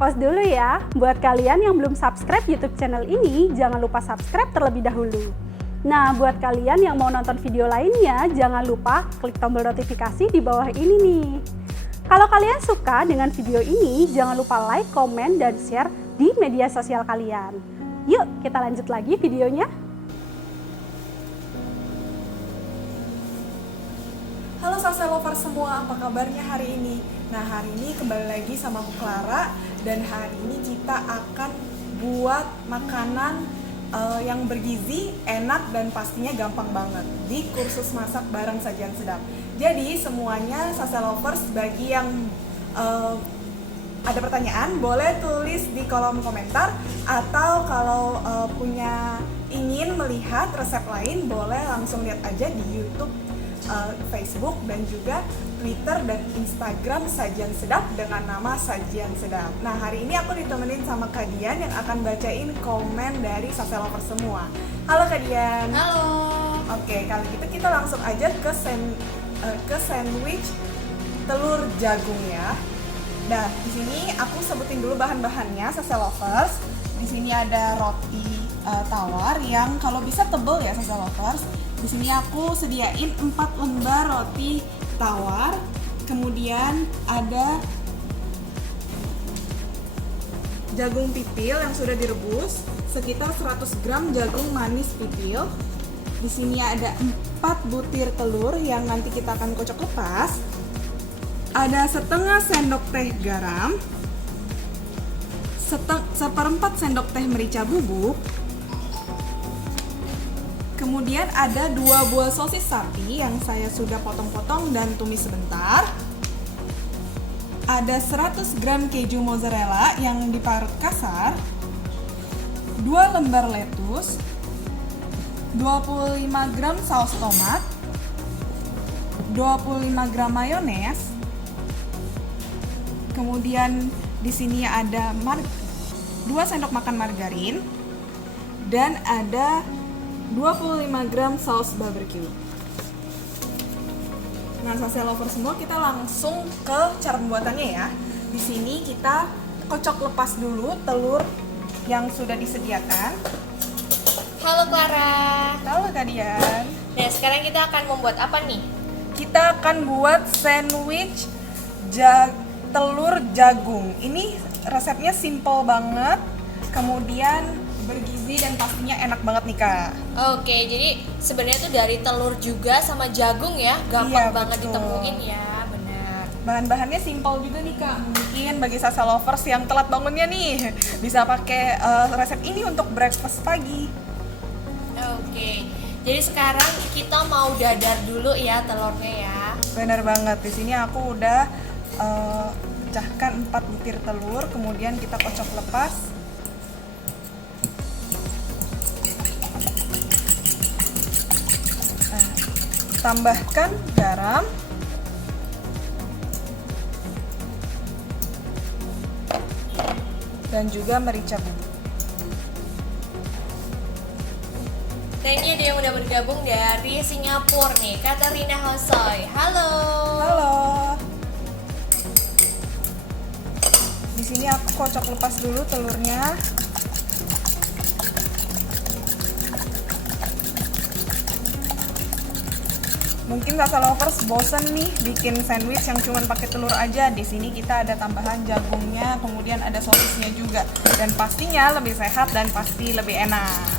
pause dulu ya. Buat kalian yang belum subscribe YouTube channel ini, jangan lupa subscribe terlebih dahulu. Nah, buat kalian yang mau nonton video lainnya, jangan lupa klik tombol notifikasi di bawah ini nih. Kalau kalian suka dengan video ini, jangan lupa like, komen, dan share di media sosial kalian. Yuk, kita lanjut lagi videonya. Halo Sase Lovers semua, apa kabarnya hari ini? Nah, hari ini kembali lagi sama aku Clara, dan hari ini kita akan buat makanan yang bergizi, enak, dan pastinya gampang banget di kursus masak bareng Sajian Sedap. Jadi semuanya Sase Lovers, bagi yang ada pertanyaan boleh tulis di kolom komentar, atau kalau ingin melihat resep lain boleh langsung lihat aja di YouTube, Facebook, dan juga Twitter dan Instagram Sajian Sedap dengan nama Sajian Sedap. Nah, hari ini aku ditemenin sama Kak Dian yang akan bacain komen dari Sase Lovers semua. Halo Kak Dian. Halo. Oke, kalau gitu kita langsung aja ke sandwich telur jagung ya. Nah, di sini aku sebutin dulu bahan-bahannya Sase Lovers. Di sini ada roti tawar yang kalau bisa tebel ya Sase Lovers. Di sini aku sediain 4 lembar roti tawar. Kemudian ada jagung pipil yang sudah direbus, sekitar 100 gram jagung manis pipil. Di sini ada 4 butir telur yang nanti kita akan kocok lepas. Ada setengah sendok teh garam, seperempat sendok teh merica bubuk. Kemudian ada 2 buah sosis sapi yang saya sudah potong-potong dan tumis sebentar. Ada 100 gram keju mozzarella yang diparut kasar. 2 lembar lettuce. 25 gram saus tomat. 25 gram mayones. Kemudian di sini ada 2 sendok makan margarin dan ada 25 gram saus barbecue. Nah, Sase Lovers semua, kita langsung ke cara pembuatannya ya. Di sini kita kocok lepas dulu telur yang sudah disediakan. Halo Clara. Halo Kak Dian. Nah, sekarang kita akan membuat apa nih? Kita akan buat sandwich telur jagung. Ini resepnya simple banget, kemudian bergizi dan pastinya enak banget nih Kak. Oke, jadi sebenarnya tuh dari telur juga sama jagung ya, gampang Iya, banget betul. ditemuin ya, benar. Bahan-bahannya simple juga nih Kak. Mungkin bagi Sase Lovers yang telat bangunnya nih, bisa pakai resep ini untuk breakfast pagi. Oke, jadi sekarang kita mau dadar dulu ya telurnya ya. Bener banget, di sini aku udah pecahkan 4 butir telur, kemudian kita kocok lepas. Tambahkan garam, dan juga merica bubuk. Nah, ini ada yang udah bergabung dari Singapura nih, Katarina Hosoy. Halo. Halo. Di sini aku kocok lepas dulu telurnya. Mungkin Sase Lovers bosen nih bikin sandwich yang cuma pakai telur aja. Di sini kita ada tambahan jagungnya, kemudian ada sosisnya juga, dan pastinya lebih sehat dan pasti lebih enak.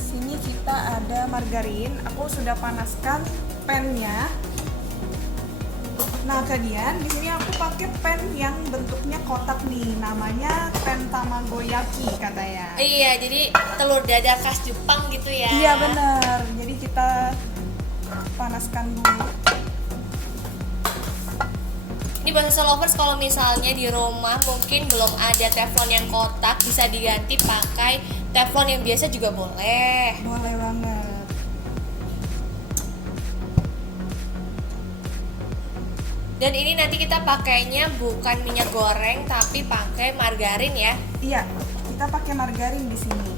Sini kita ada margarin. Aku sudah panaskan pan-nya. Nah, Kak Dian, di sini aku pakai pan yang bentuknya kotak nih, namanya pan tamagoyaki katanya. Iya, jadi telur dadar khas Jepang gitu ya. Iya benar. Jadi kita panaskan dulu. Ini buat Sase Lovers, kalau misalnya di rumah mungkin belum ada teflon yang kotak, bisa diganti pakai teflon yang biasa juga boleh. Boleh banget. Dan ini nanti kita pakainya bukan minyak goreng tapi pakai margarin ya. Iya, kita pakai margarin di sini.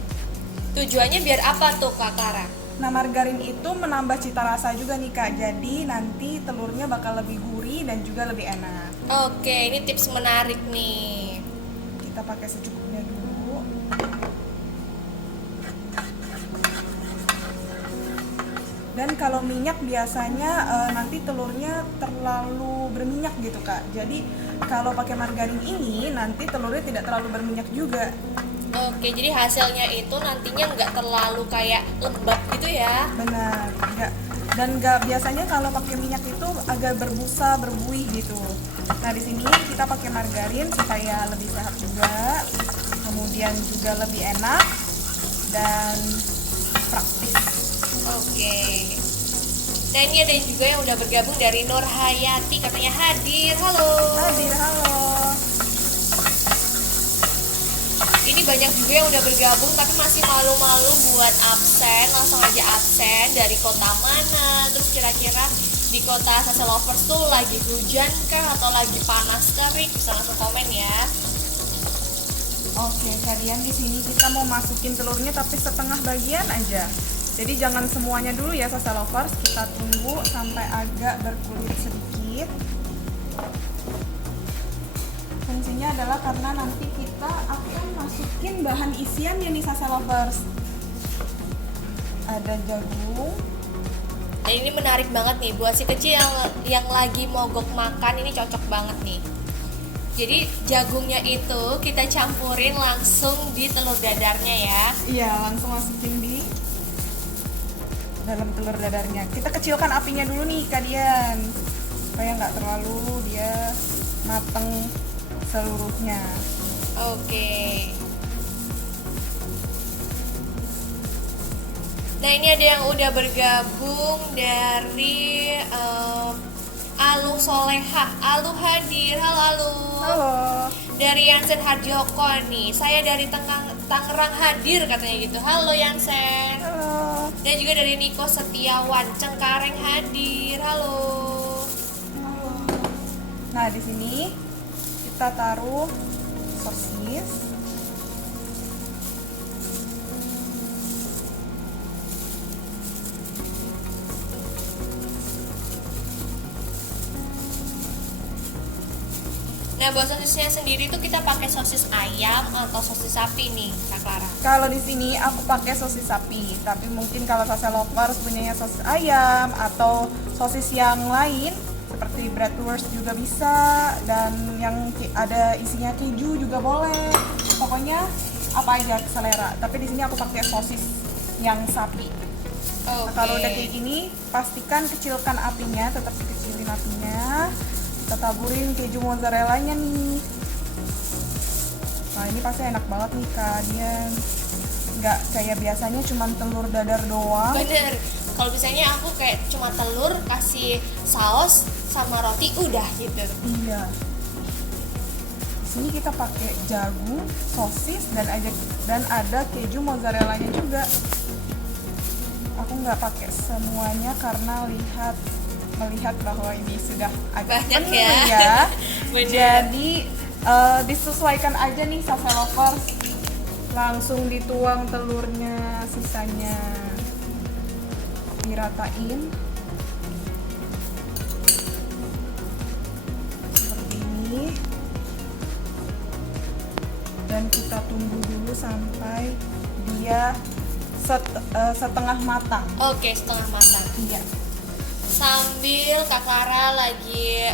Tujuannya biar apa tuh Kak Clara? Nah, margarin itu menambah cita rasa juga nih Kak. Jadi nanti telurnya bakal lebih gurih rapi dan juga lebih enak. Oke, ini tips menarik nih. Kita pakai secukupnya dulu. Dan kalau minyak biasanya nanti telurnya terlalu berminyak gitu Kak. Jadi kalau pakai margarin ini nanti telurnya tidak terlalu berminyak juga. Oke, jadi hasilnya itu nantinya nggak terlalu kayak lembab gitu ya. Benar, enggak. Dan enggak, biasanya kalau pakai minyak itu agak berbusa, berbuih gitu. Nah, di sini kita pakai margarin supaya lebih sehat juga. Kemudian juga lebih enak dan praktis. Oke. Nah, ini ada juga yang udah bergabung dari Nur Hayati, katanya hadir. Halo. Hadir, halo. Ini banyak juga yang udah bergabung tapi masih malu-malu buat absen. Langsung aja absen dari kota mana. Terus kira-kira di kota Sasa Lovers tuh lagi hujan kah atau lagi panas terik? Bisa langsung komen ya. Oke, kalian di sini kita mau masukin telurnya tapi setengah bagian aja. Jadi jangan semuanya dulu ya Sasa Lovers. Kita tunggu sampai agak berkulit sedikit. Fungsinya adalah karena nanti kita akan masukin bahan isiannya nih Sasa Lovers. Ada jagung. Dan ini menarik banget nih buat si kecil yang lagi mogok makan, ini cocok banget nih. Jadi jagungnya itu kita campurin langsung di telur dadarnya ya. Iya, langsung masukin di dalam telur dadarnya. Kita kecilkan apinya dulu nih kalian, supaya nggak terlalu dia mateng seluruhnya. Oke. Nah, ini ada yang udah bergabung dari Alu Solehah. Alu hadir. Halo Alu. Halo. Dari Yansen Harjoko nih. Saya dari Tangerang hadir katanya gitu. Halo Yansen. Halo. Dan juga dari Niko Setiawan, Cengkareng hadir. Halo. Halo. Nah, di sini kita taruh sosis. Nah, buat sosisnya sendiri tuh kita pakai sosis ayam atau sosis sapi nih, Kak Clara. Kalau di sini aku pakai sosis sapi, tapi mungkin kalau Sasa Lovers punyanya sosis ayam atau sosis yang lain seperti bratwurst juga bisa, dan yang ada isinya keju juga boleh. Pokoknya apa aja selera. Tapi di sini aku pakai sosis yang sapi. Nah, kalau udah kayak gini, pastikan kecilkan apinya, tetap kecilin apinya. Kita taburin keju mozzarella-nya nih. Nah, ini pasti enak banget nih kalian. Nggak kayak biasanya cuma telur dadar doang. Bener, kalau misalnya aku kayak cuma telur, kasih saus sama roti udah gitu. Iya. Di sini kita pakai jagung, sosis, dan ada keju mozzarella-nya juga. Aku nggak pakai semuanya karena melihat bahwa ini sudah agak Banyak penuh ya. ya. Bener. Jadi disesuaikan aja nih Sasa Lovers. Langsung dituang telurnya, sisanya diratain seperti ini. Dan kita tunggu dulu sampai dia setengah matang. Oke, setengah matang. Iya. Sambil Kak Clara lagi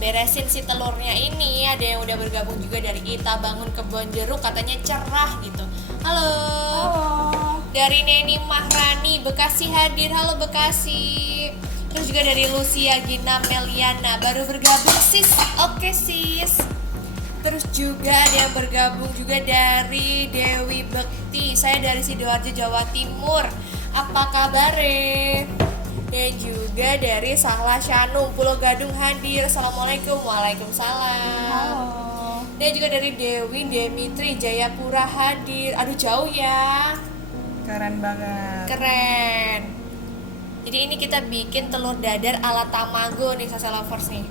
beresin si telurnya ini, ada yang udah bergabung juga dari Ita Bangun Kebon Jeruk, katanya cerah gitu. Halo. Halo. Dari Neni Mahrani, Bekasi hadir. Halo Bekasi. Terus juga dari Lucia Gina Meliana, baru bergabung sis. Oke sis. Terus juga ada yang bergabung juga dari Dewi Bekti. Saya dari Sidoarjo, Jawa Timur. Apa kabar? Dan juga dari Sahla Syanung, Pulau Gadung hadir. Assalamualaikum. Waalaikumsalam. Halo. Dan juga dari Dewi Demitri, Jayapura hadir. Aduh jauh ya. Keren banget. Keren. Jadi ini kita bikin telur dadar ala tamago nih Sasa Lovers nih.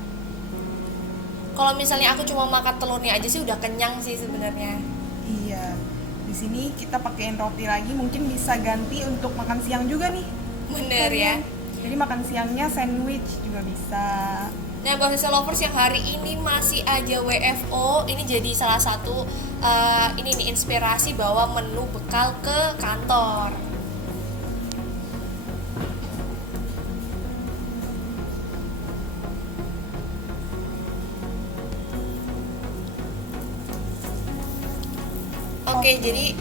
Kalau misalnya aku cuma makan telurnya aja sih udah kenyang sih sebenarnya. Iya. Di sini kita pakein roti lagi, mungkin bisa ganti untuk makan siang juga nih. Bener ya. Jadi makan siangnya sandwich juga bisa. Nah, buat social lovers yang hari ini masih aja WFO, ini jadi salah satu ini nih inspirasi bawa menu bekal ke kantor. Oke, jadi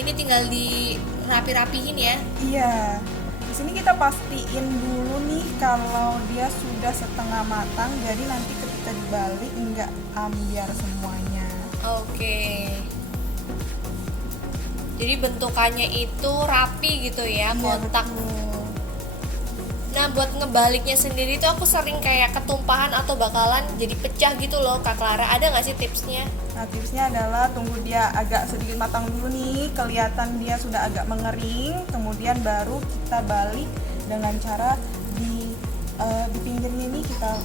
ini tinggal di rapi-rapihin ya. Iya. Di sini kita pastiin dulu nih kalau dia sudah setengah matang, jadi nanti ketika dibalik nggak ambiar semuanya. Oke. Jadi bentukannya itu rapi gitu ya, Iya, kotak. betul. Nah, buat ngebaliknya sendiri tuh aku sering kayak ketumpahan atau bakalan jadi pecah gitu loh, Kak Clara. Ada nggak sih tipsnya? Nah, tipsnya adalah tunggu dia agak sedikit matang dulu nih, kelihatan dia sudah agak mengering, kemudian baru kita balik dengan cara di pinggirnya ini kita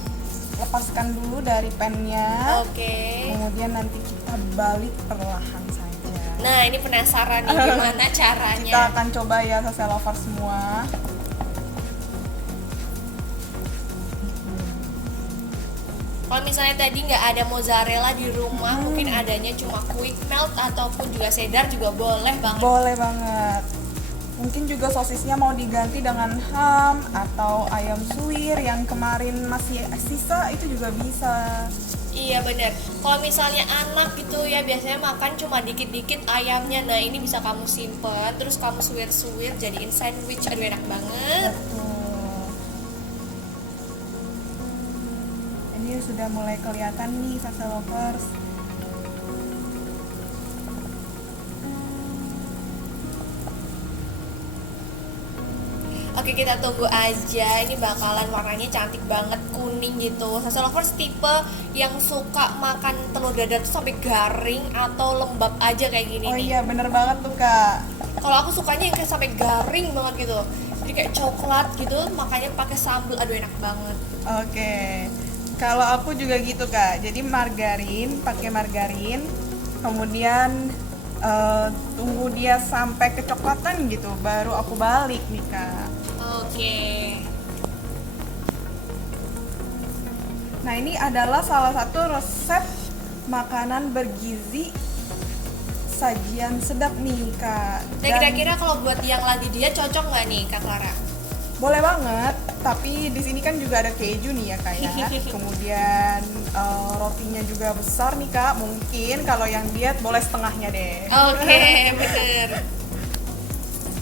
lepaskan dulu dari pennya, Oke. kemudian nanti kita balik perlahan saja. Nah, ini penasaran nih gimana caranya. Kita akan coba ya social lover semua. Kalau misalnya tadi nggak ada mozzarella di rumah, mungkin adanya cuma quick melt ataupun juga cheddar juga boleh banget. Boleh banget. Mungkin juga sosisnya mau diganti dengan ham atau ayam suwir yang kemarin masih sisa, itu juga bisa. Iya bener. Kalau misalnya anak gitu ya biasanya makan cuma dikit-dikit ayamnya. Nah, ini bisa kamu simpen, terus kamu suwir-suwir jadiin sandwich. Aduh, enak banget. Betul. Ini sudah mulai kelihatan nih social lovers. Oke, kita tunggu aja. Ini bakalan warnanya cantik banget, kuning gitu. Social lovers tipe yang suka makan telur dadar tuh sampai garing atau lembab aja kayak gini Oh nih. iya, bener banget tuh Kak. Kalau aku sukanya yang kayak sampai garing banget gitu. Jadi kayak coklat gitu, makanya pakai sambal. Aduh, enak banget. Oke. Kalau aku juga gitu Kak. Jadi pakai margarin, kemudian tunggu dia sampai kecoklatan gitu, baru aku balik nih Kak. Oke. Nah, ini adalah salah satu resep makanan bergizi sajian sedap nih Kak. Nah, kira-kira kalau buat yang lagi diet cocok nggak nih, Kak Clara? boleh banget, tapi di sini kan juga ada keju nih ya Kak ya. Kemudian rotinya juga besar nih Kak. Mungkin kalau yang diet boleh setengahnya deh. Oke, bener.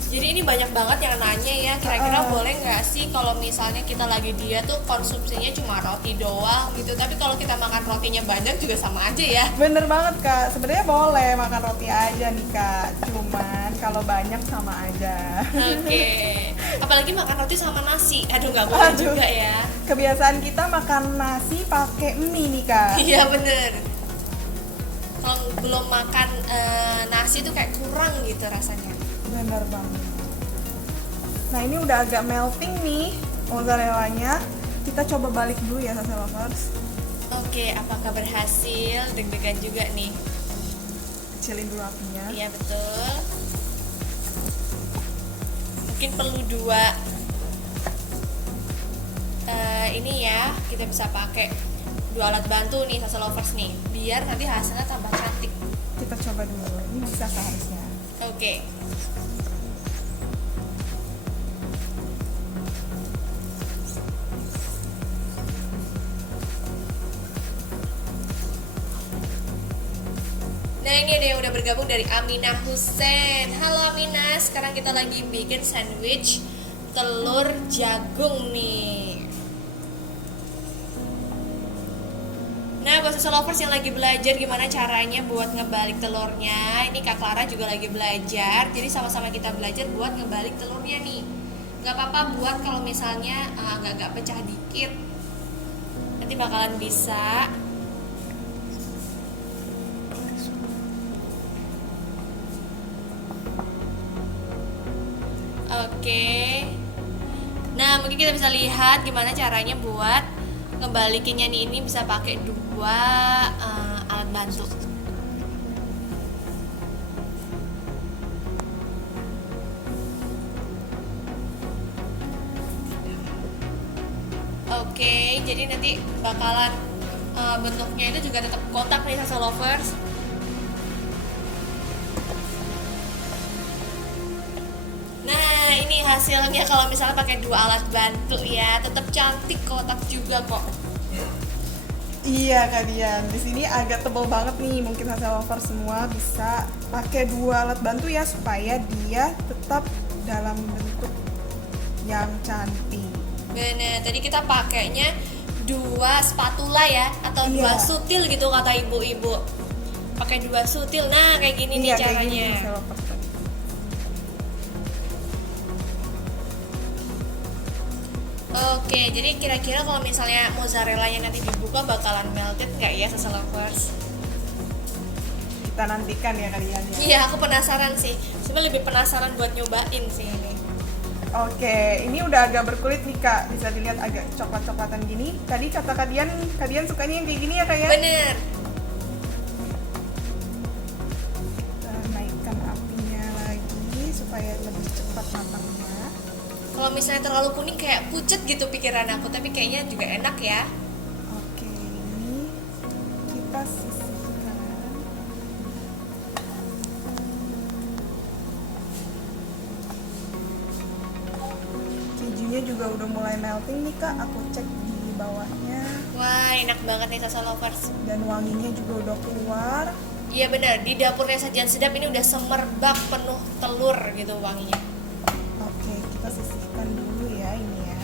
Jadi ini banyak banget yang nanya ya, kira-kira boleh nggak sih kalau misalnya kita lagi diet tuh konsumsinya cuma roti doang gitu. Tapi kalau kita makan rotinya banyak juga sama aja ya. Bener banget Kak, sebenarnya boleh makan roti aja nih Kak. Cuman kalau banyak sama aja. Oke. Apalagi makan roti sama nasi. Aduh, nggak boleh juga ya. Kebiasaan kita makan nasi pakai mie nih Kak. Iya bener. Kalau belum makan nasi tuh kayak kurang gitu rasanya. Bener banget. Nah, ini udah agak melting nih mozzarellanya. Kita coba balik dulu ya social lovers. Oke, apakah berhasil? Deg-degan juga nih. Kecilin dulu apinya. Iya betul. Mungkin perlu dua ini ya, kita bisa pakai dua alat bantu nih social lovers nih, biar nanti hasilnya tambah cantik. Kita coba dulu. Ini bisa seharusnya. Oke. Nah, ini ada yang udah bergabung dari Aminah Hussein. Halo Aminah, sekarang kita lagi bikin sandwich telur jagung nih. Nah, buat social lovers yang lagi belajar gimana caranya buat ngebalik telurnya, ini Kak Clara juga lagi belajar. Jadi sama-sama kita belajar buat ngebalik telurnya nih. Gak apa-apa buat kalau misalnya agak-agak pecah dikit, nanti bakalan bisa. Oke. Nah, mungkin kita bisa lihat gimana caranya buat ngebalikinnya nih. Ini bisa pakai dua alat bantu. Oke, jadi nanti bakalan bentuknya itu juga tetap kotak nih Salsa Lovers. Nah ini hasilnya kalau misalnya pakai 2 alat bantu ya, tetap cantik, kotak juga kok. Iya Kak Dian, di sini agak tebal banget nih, mungkin Salsa Lover semua bisa pakai 2 alat bantu ya supaya dia tetap dalam bentuk yang cantik. Bener, tadi kita pakainya 2 spatula ya, atau 2 Iya. sutil gitu kata ibu-ibu. Pakai 2 sutil, nah kayak gini nih Iya, kayak caranya. gini Salsa Lover. Oke, jadi kira-kira kalau misalnya mozzarella-nya nanti dibuka bakalan melted nggak ya Salsa Lovers? Kita nantikan ya Kak Dian ya. Iya, aku penasaran sih. Sebenarnya lebih penasaran buat nyobain sih ini. Oke, ini udah agak berkulit nih Kak, bisa dilihat agak coklat-coklatan gini. Tadi kata Kak Dian sukanya yang kayak gini ya Kak ya? Bener. Kita naikkan apinya lagi supaya lebih cepat matangnya. Kalau misalnya terlalu kuning kayak pucet gitu pikiran aku, tapi kayaknya juga enak ya. Oke, ini kita sisihkan. Kejunya juga udah mulai melting nih Kak, aku cek di bawahnya. Wah, enak banget nih Salsa Lovers. Dan wanginya juga udah keluar. Iya bener, di dapurnya Sajian Sedap ini udah semerbak penuh telur gitu wanginya. Oke, kita sisihkan dulu ya ini ya.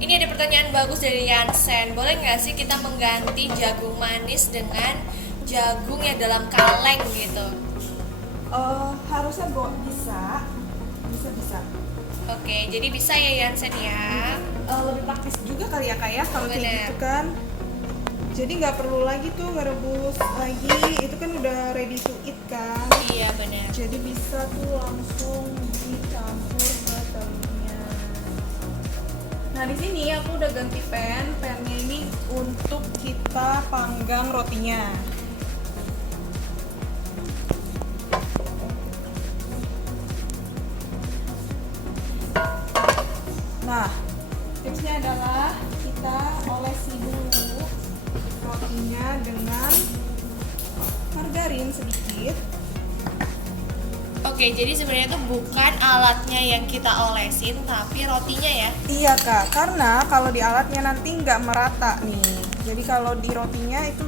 Ini ada pertanyaan bagus dari Yansen. Boleh nggak sih kita mengganti jagung manis dengan jagung yang dalam kaleng gitu? Harusnya bisa. Bisa. Oke, jadi bisa ya Yansen ya. Lebih praktis juga kali ya Kak ya kalau kayak Bener. gitu kan. Jadi nggak perlu lagi tuh ngerebus lagi, itu kan udah ready to eat kan. Iya benar. Jadi bisa tuh langsung dicampur ke telurnya. Nah di sini aku udah ganti pannya ini untuk kita panggang rotinya. Nah, tipsnya adalah kita olesi dulu rotinya dengan margarin sedikit. Oke, jadi sebenarnya itu bukan alatnya yang kita olesin, tapi rotinya ya. Iya Kak, karena kalau di alatnya nanti nggak merata nih. Jadi kalau di rotinya itu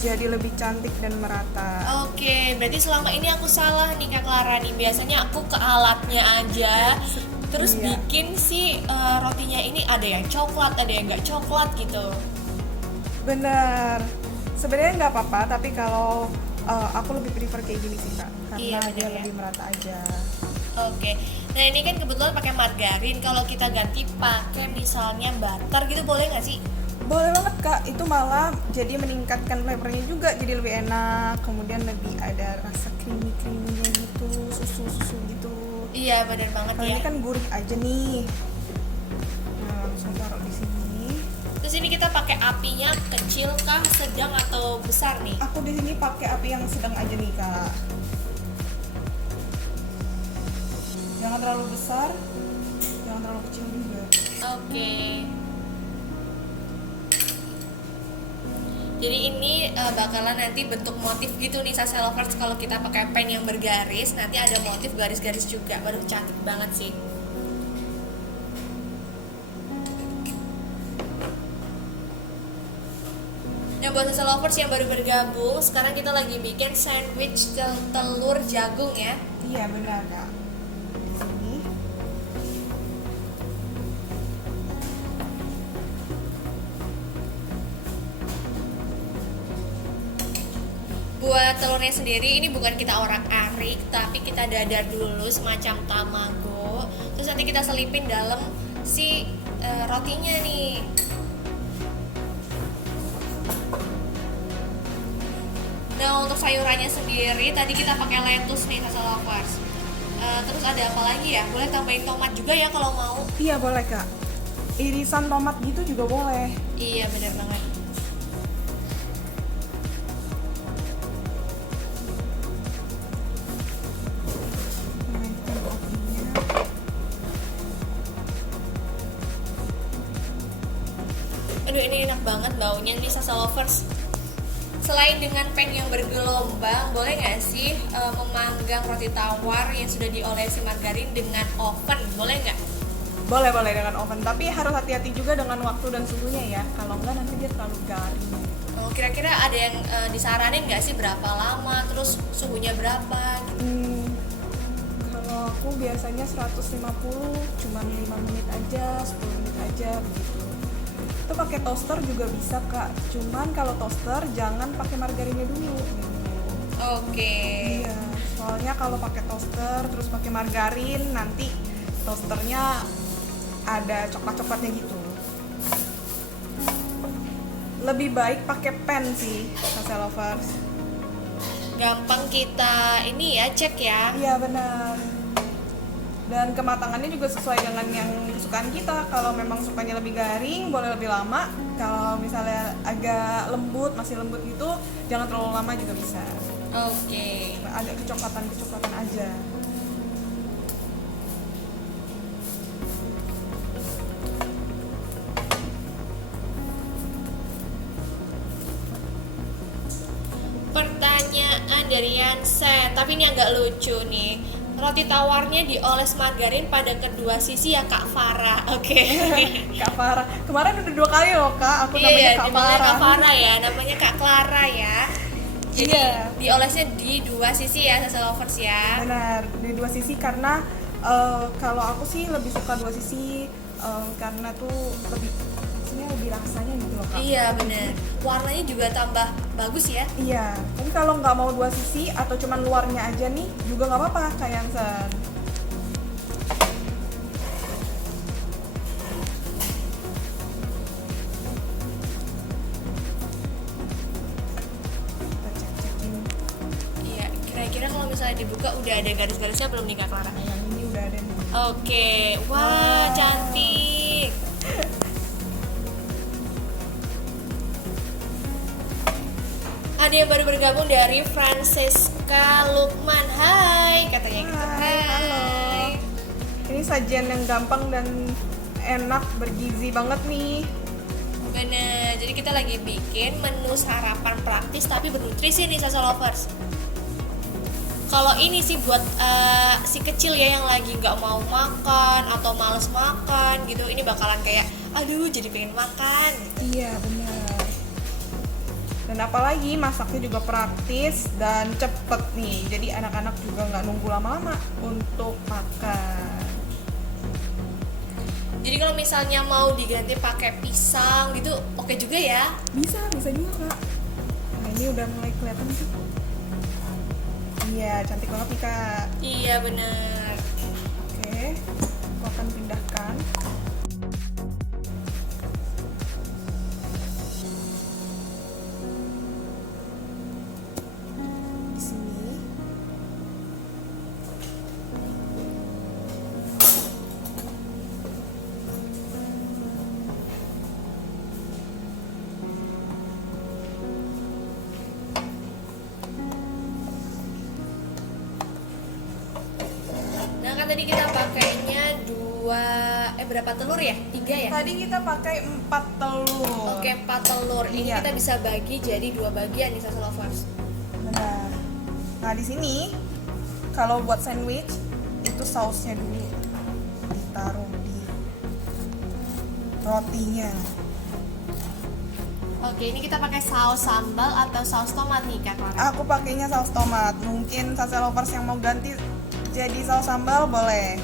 jadi lebih cantik dan merata. Oke, berarti selama ini aku salah nih Kak Clara nih. Biasanya aku ke alatnya aja, terus Iya. bikin si rotinya ini ada yang coklat, ada yang nggak coklat gitu. Bener. Sebenarnya nggak apa-apa, tapi kalau aku lebih prefer kayak gini sih Kak, karena Iya, bener dia ya. lebih merata aja. Oke, nah ini kan kebetulan pakai margarin. Kalau kita ganti pakai misalnya butter gitu boleh nggak sih? Boleh banget Kak, itu malah jadi meningkatkan flavornya juga, jadi lebih enak. Kemudian lebih ada rasa creamy-creaminya gitu, susu-susu gitu. Iya bener banget Kalau ya. ini kan gurih aja nih. Nah, langsung taruh di sini. Terus ini kita pakai apinya kecil kah, sedang atau besar nih? Aku di sini pakai api yang sedang aja nih Kak. Jangan terlalu besar, jangan terlalu kecil juga. Oke. Jadi ini bakalan nanti bentuk motif gitu nih Salsa Lovers. Kalau kita pakai pen yang bergaris, nanti ada motif garis-garis juga. Baru cantik banget sih. Nah buat Salsa Lovers yang baru bergabung, sekarang kita lagi bikin sandwich telur jagung ya. Iya benar Kak. Di sini. Buat telurnya sendiri ini bukan kita orak-arik, tapi kita dadar dulu semacam tamago. Terus nanti kita selipin dalam si rotinya nih. Nah untuk sayurannya sendiri tadi kita pakai lettuce nih Salsa Lovers. Terus ada apa lagi ya? Boleh tambahin tomat juga ya kalau mau. Iya boleh Kak. Irisan tomat gitu juga boleh. Iya benar banget. Naikkan apinya. enak banget baunya nih Salsa Lovers. Selain dengan pan yang bergelombang, boleh nggak sih memanggang roti tawar yang sudah diolesi margarin dengan oven? Boleh nggak? Boleh dengan oven, tapi harus hati-hati juga dengan waktu dan suhunya ya. Kalau enggak nanti dia terlalu garing. Oh, kira-kira ada yang disaranin nggak sih berapa lama, terus suhunya berapa? Gitu? Kalau aku biasanya 150, cuman 5 menit aja, 10 menit aja begitu. Itu pakai toaster juga bisa kak, cuman kalau toaster jangan pakai margarinnya dulu gitu. Oke. Iya, soalnya kalau pakai toaster terus pakai margarin nanti toasternya ada coklat-coklatnya gitu. Lebih baik pakai pan sih, Salsa Lovers. Gampang kita ini ya cek ya. Iya benar. Dan kematangannya juga sesuai dengan yang kesukaan kita. Kalau memang sukanya lebih garing, boleh lebih lama. Kalau misalnya agak lembut, masih lembut gitu, jangan terlalu lama juga bisa. Oke. Agak kecoklatan aja. Pertanyaan dari Yansen, tapi ini agak lucu nih. Roti tawarnya dioles margarin pada kedua sisi ya Kak Farah. Oke. Kak Farah. Kemarin udah 2 kali loh Kak, aku namanya Iya, Kak dipanggilnya Farah. Kak Farah ya, namanya Kak Clara ya. Jadi Iya. diolesnya di dua sisi ya Salsa Lovers ya. Benar, di 2 sisi karena kalau aku sih lebih suka 2 sisi karena tuh lebih rasanya gitu loh Kak. Iya bener, warnanya juga tambah bagus ya. Iya, tapi kalau nggak mau 2 sisi atau cuman luarnya aja nih juga nggak apa-apa Kak Yansen. Kita cek-cekin. Iya, kira-kira kalau misalnya dibuka udah ada garis-garisnya belum nih Kak Clara? Nah, yang ini udah ada nih. Oke, wah cantik. Ada yang baru bergabung dari Francesca Lukman. Hai, katanya gitu. Hai, halo. Ini sajian yang gampang dan enak, bergizi banget nih. Bener, jadi kita lagi bikin menu sarapan praktis tapi bernutrisi nih Salsa Lovers. Kalau ini sih buat si kecil ya yang lagi nggak mau makan atau males makan gitu, ini bakalan kayak aduh jadi pengen makan. Iya benar. Dan apalagi masaknya juga praktis dan cepet nih, jadi anak-anak juga nggak nunggu lama-lama untuk makan. Jadi kalau misalnya mau diganti pakai pisang gitu, oke juga ya? Bisa juga kak. Nah ini udah mulai kelihatan sih. Iya cantik banget nih kak. Iya bener. Oke, aku akan pindahkan. Di sini. Nah kan tadi kita pakainya berapa telur ya? 3 ya? Tadi kita pakai 4 telur. Oke, 4 telur. Ini Iya. kita bisa bagi jadi 2 bagian nih Salsa Lovers. Benar. Nah di sini kalau buat sandwich itu sausnya dulu ditaruh di rotinya. Oke, ini kita pakai saus sambal atau saus tomat nih Kak Clara. Aku pakainya saus tomat. Mungkin Salsa Lovers yang mau ganti jadi saus sambal boleh.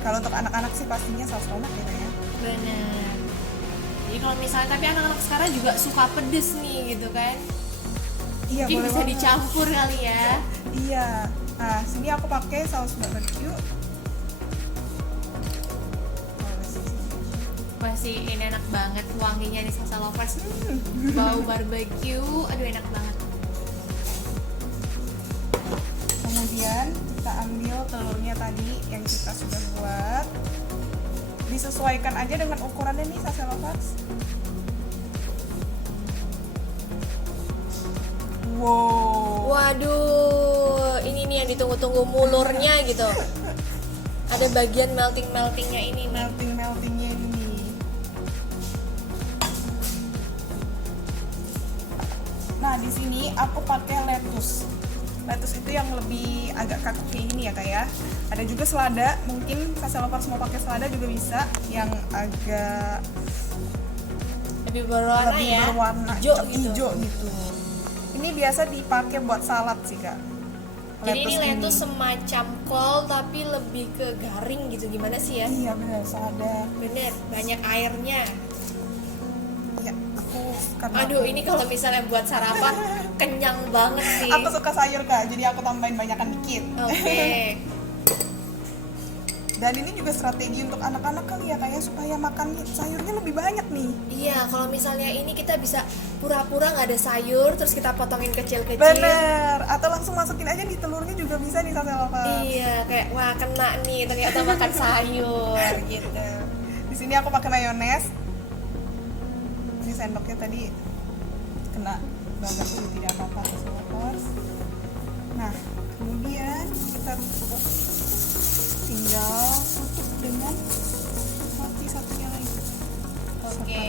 Kalau untuk anak-anak sih pastinya saus tomat ya Kak, ya. Bener. Jadi kalau misalnya tapi anak-anak sekarang juga suka pedes nih gitu kan. Iya Mungkin boleh bisa banget. dicampur kali ya. Iya. Nah sini aku pakai saus barbecue. Masih ini enak banget wanginya nih Salsa Lovers. Bau barbecue, aduh enak banget. Kemudian kita ambil telurnya tadi yang kita sudah buat. Disesuaikan aja dengan ukurannya nih Salsa Lovers. Wow. Waduh, ini nih yang ditunggu-tunggu mulurnya gitu. Ada bagian meltingnya ini nih. Meltingnya ini. Nah, di sini aku pakai lettuce. Lettuce itu yang lebih agak kaku kayak gini ya, Kak ya. Ada juga selada, mungkin Sasa Lovers mau pakai selada juga bisa, yang agak Lebih berwarna lebih ya. berwarna hijau gitu. Ini biasa dipakai buat salad sih, Kak. Jadi ini lettuce ini. semacam kol tapi lebih ke garing gitu, gimana sih ya? Iya benar, selada. Bener, banyak airnya. Ya, karena Aduh, ini kalau misalnya buat sarapan kenyang banget sih. aku suka sayur, Kak, jadi aku tambahin banyakan dikit. Oke. Dan ini juga strategi untuk anak-anak kali ya, kayak supaya makan sayurnya lebih banyak nih. Iya, kalau misalnya ini kita bisa pura-pura nggak ada sayur, terus kita potongin kecil-kecil. Bener, atau langsung masukin aja di telurnya juga bisa nih, Sasa Lovers. Iya, kayak wah kena nih ternyata makan sayur gitu. Di sini aku pakai mayones. Ini sendoknya tadi kena banget sih, tidak apa-apa, Sasa Lovers. Nah, kemudian kita tinggal tutup dengan roti satunya lagi. Oke.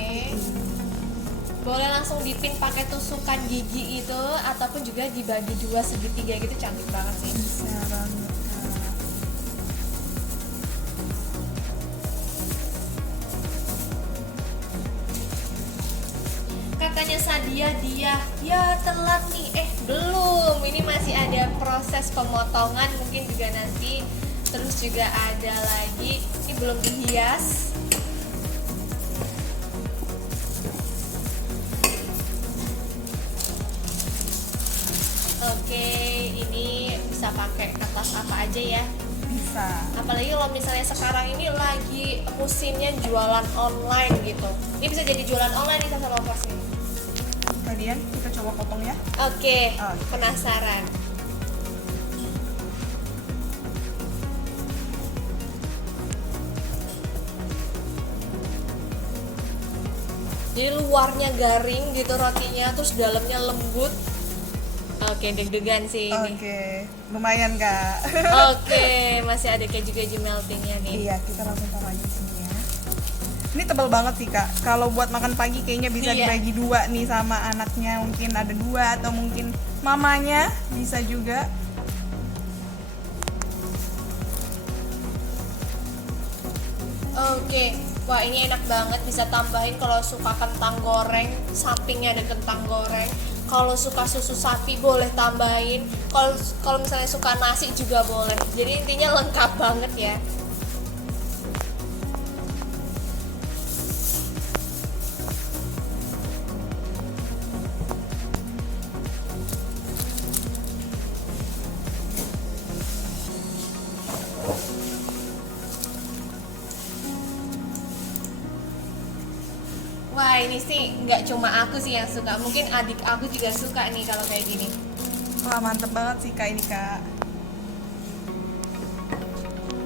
Boleh langsung dipin pakai tusukan gigi itu ataupun juga dibagi dua segitiga gitu, cantik banget sih. Bisa banget, Kak. Katanya Sadia ya telat nih, belum, ini masih ada proses pemotongan mungkin juga nanti. Terus juga ada lagi, ini belum dihias. Oke, ini bisa pakai kertas apa aja ya. Bisa. Apalagi kalau misalnya sekarang ini lagi musimnya jualan online gitu. Ini bisa jadi jualan online nih Sasa Lovers nih. Kemudian kita coba potong ya. Oke, Oke. penasaran. Jadi luarnya garing gitu rotinya, terus dalamnya lembut. Oke, deg-degan sih ini. Oke, lumayan, Kak. Oke, masih ada keju-keju meltingnya nih. Iya, kita langsung taruh aja di sini ya. Ini tebal banget sih, Kak. Kalau buat makan pagi kayaknya bisa Iya. dibagi dua nih sama anaknya. Mungkin ada dua atau mungkin mamanya bisa juga. Oke, wah ini enak banget, bisa tambahin kalau suka kentang goreng, sampingnya ada kentang goreng. Kalau suka susu sapi boleh tambahin. Kalau misalnya suka nasi juga boleh. Jadi intinya lengkap banget ya. Wah ini sih nggak cuma aku sih yang suka, mungkin adik aku juga suka nih kalau kayak gini. Wah, mantep banget sih, Kak, ini, Kak.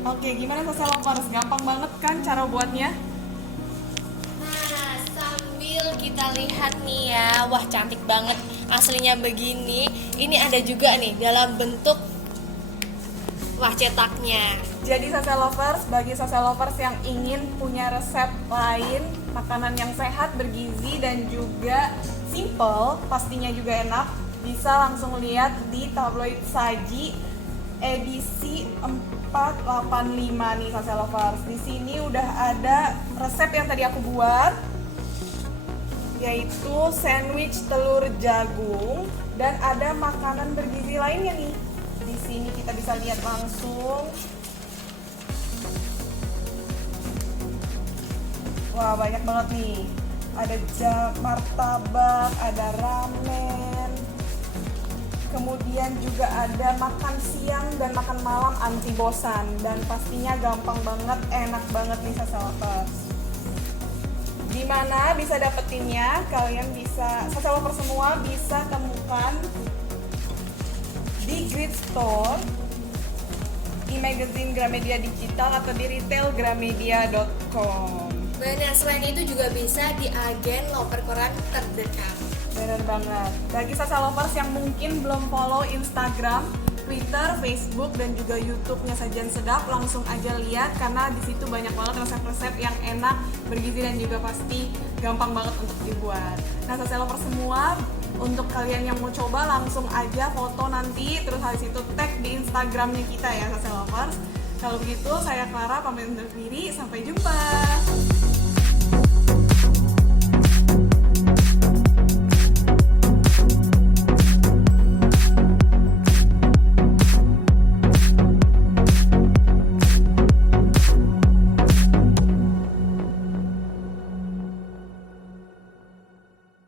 Oke, gimana Sasa Lovers? Gampang banget kan cara buatnya? Nah, sambil kita lihat nih ya, wah cantik banget aslinya begini. Ini ada juga nih dalam bentuk wah cetaknya. Jadi Sasa Lovers, bagi Sasa Lovers yang ingin punya resep lain, makanan yang sehat, bergizi, dan juga simple, pastinya juga enak, bisa langsung lihat di tabloid Saji edisi 485 nih Sasa Lovers. Di sini udah ada resep yang tadi aku buat, yaitu sandwich telur jagung, dan ada makanan bergizi lainnya nih. Di sini kita bisa lihat langsung. Wah, banyak banget nih. Ada martabak, ada ramen. Kemudian juga ada makan siang dan makan malam anti bosan, dan pastinya gampang banget, enak banget nih Sasa Lovers. Dimana bisa dapetinnya? Kalian bisa, Sasa Lovers semua bisa temukan di Grid Store, e-magazine Gramedia Digital, atau di retail gramedia.com. Benar, selain itu juga bisa di agen loper koran terdekat. Bener banget. Bagi Sasa Lovers yang mungkin belum follow Instagram, Twitter, Facebook, dan juga YouTube-nya Sajian Sedap. Langsung aja lihat karena di situ banyak banget resep-resep yang enak, bergizi, dan juga pasti gampang banget untuk dibuat. Nah, Sase Lover semua, untuk kalian yang mau coba langsung aja foto nanti, terus habis itu tag di Instagramnya kita ya, Sase Lovers. Kalau begitu, saya Clara pamit undur diri. Sampai jumpa.